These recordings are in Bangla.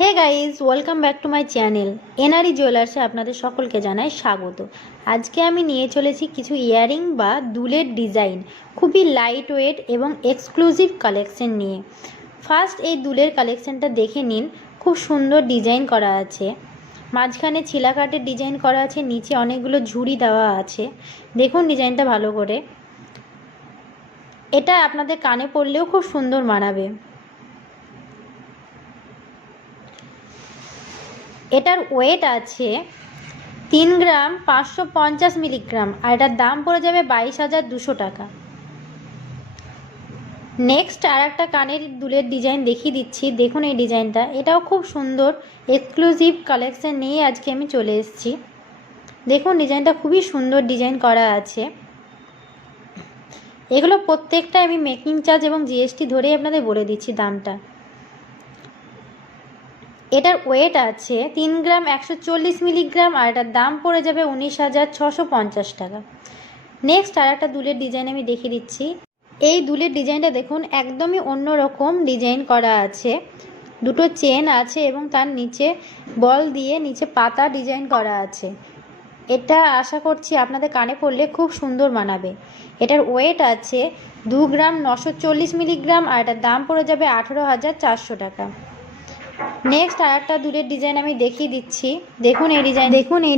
Hey guys, welcome back to my channel NRE জুয়েলার্সে আপনাদের সকলকে জানাই স্বাগত। আজকে আমি নিয়ে চলেছি কিছু ইয়াররিং বা দুলের ডিজাইন, খুবই লাইট ওয়েট এবং এক্সক্লুসিভ কালেকশন নিয়ে। ফার্স্ট এই দুলের কালেকশনটা দেখে নিন, খুব সুন্দর ডিজাইন করা আছে, মাঝখানে ছিলাকাটের ডিজাইন করা আছে, নিচে অনেকগুলো ঝুড়ি দেওয়া আছে। দেখুন ডিজাইনটা ভালো করে, এটা আপনাদের কানে পরলেও খুব সুন্দর মানাবে। এটার ওয়েট আছে 3 গ্রাম 550 মিলিগ্রাম আর এটার দাম পড়ে যাবে 22,200 টাকা। নেক্সট আর একটা কানের দুলের ডিজাইন দেখিয়ে দিচ্ছি, দেখুন এই ডিজাইনটা, এটাও খুব সুন্দর এক্সক্লুসিভ কালেকশন নিয়ে আজকে আমি চলে এসেছি। দেখুন ডিজাইনটা খুবই সুন্দর ডিজাইন করা আছে। এগুলো প্রত্যেকটা আমি মেকিং চার্জ এবং জিএসটি ধরেই আপনাদের বলে দিচ্ছি দামটা। এটার ওয়েট আছে 3 গ্রাম 140 মিলিগ্রাম আর এটার দাম পড়ে যাবে 19,650 টাকা। নেক্সট আর একটা দুলের ডিজাইন আমি দেখিয়ে দিচ্ছি। এই দুলের ডিজাইনটা দেখুন, একদমই অন্যরকম ডিজাইন করা আছে, দুটো চেন আছে এবং তার নিচে বল দিয়ে নিচে পাতা ডিজাইন করা আছে। এটা আশা করছি আপনাদের কানে পরলে খুব সুন্দর মানাবে। এটার ওয়েট আছে 2 গ্রাম 940 মিলিগ্রাম আর এটার দাম পড়ে যাবে 18,400 টাকা। নেক্সট আর একটা দুলের ডিজাইন আমি দেখিয়ে দিচ্ছি, দেখুন এই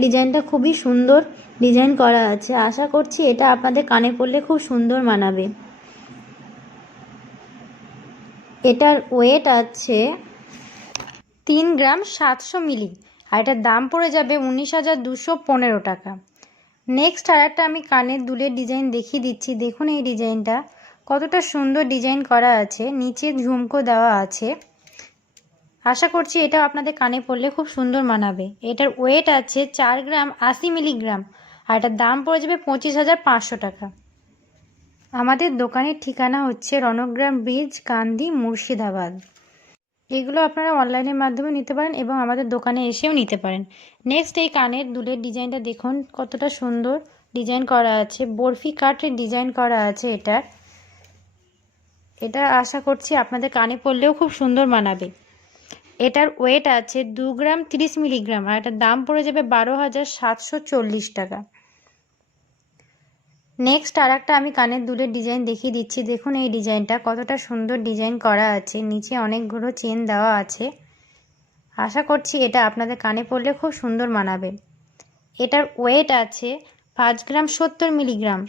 ডিজাইনটা খুবই সুন্দর ডিজাইন করা আছে, আশা করছি এটা আপনাদের কানে পরলে খুব সুন্দর মানাবে। এটার ওয়েট আছে 3 গ্রাম 700 মিলি আর এটার দাম পড়ে যাবে 19,215 টাকা। নেক্সট আর একটা আমি কানের দুলের ডিজাইন দেখিয়ে দিচ্ছি, দেখুন এই ডিজাইনটা কতটা সুন্দর ডিজাইন করা আছে, নিচে ঝুমকো দেওয়া আছে, আশা করছি এটা আপনাদের কানে পরলে খুব সুন্দর মানাবে। এটার ওয়েট আছে 4 গ্রাম 80 মিলিগ্রাম আর এটার দাম পড়ে যাবে 25,500 টাকা। আমাদের দোকানের ঠিকানা হচ্ছে রণগ্রাম ব্রিজ, কান্দি, মুর্শিদাবাদ। এগুলো আপনারা অনলাইনের মাধ্যমে নিতে পারেন এবং আমাদের দোকানে এসেও নিতে পারেন। নেক্সট এই কানের দুলের ডিজাইনটা দেখুন কতটা সুন্দর ডিজাইন করা আছে, বরফি কাটের ডিজাইন করা আছে। এটা আশা করছি আপনাদের কানে পরলেও খুব সুন্দর মানাবে। এটার ওয়েট আছে 2 গ্রাম 30 মিলিগ্রাম আর এটার দাম পড়ে যাবে 12,740 টাকা। নেক্সট আর একটা আমি কানের দুলের ডিজাইন দেখিয়ে দিচ্ছি, দেখুন এই ডিজাইনটা কতটা সুন্দর ডিজাইন করা আছে, নিচে অনেকগুলো চেন দেওয়া আছে, আশা করছি এটা আপনাদের কানে পরলে খুব সুন্দর মানাবে। এটার ওয়েট আছে 5 গ্রাম 70 মিলিগ্রাম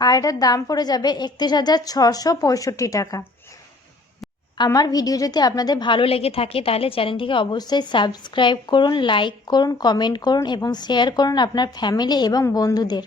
আর এটার দাম পড়ে যাবে 31,665 টাকা। আমার ভিডিও যদি আপনাদের ভালো লেগে থাকে তাহলে চ্যানেলটিকে অবশ্যই সাবস্ক্রাইব করুন, লাইক করুন, কমেন্ট করুন এবং শেয়ার করুন আপনার ফ্যামিলি এবং বন্ধুদের।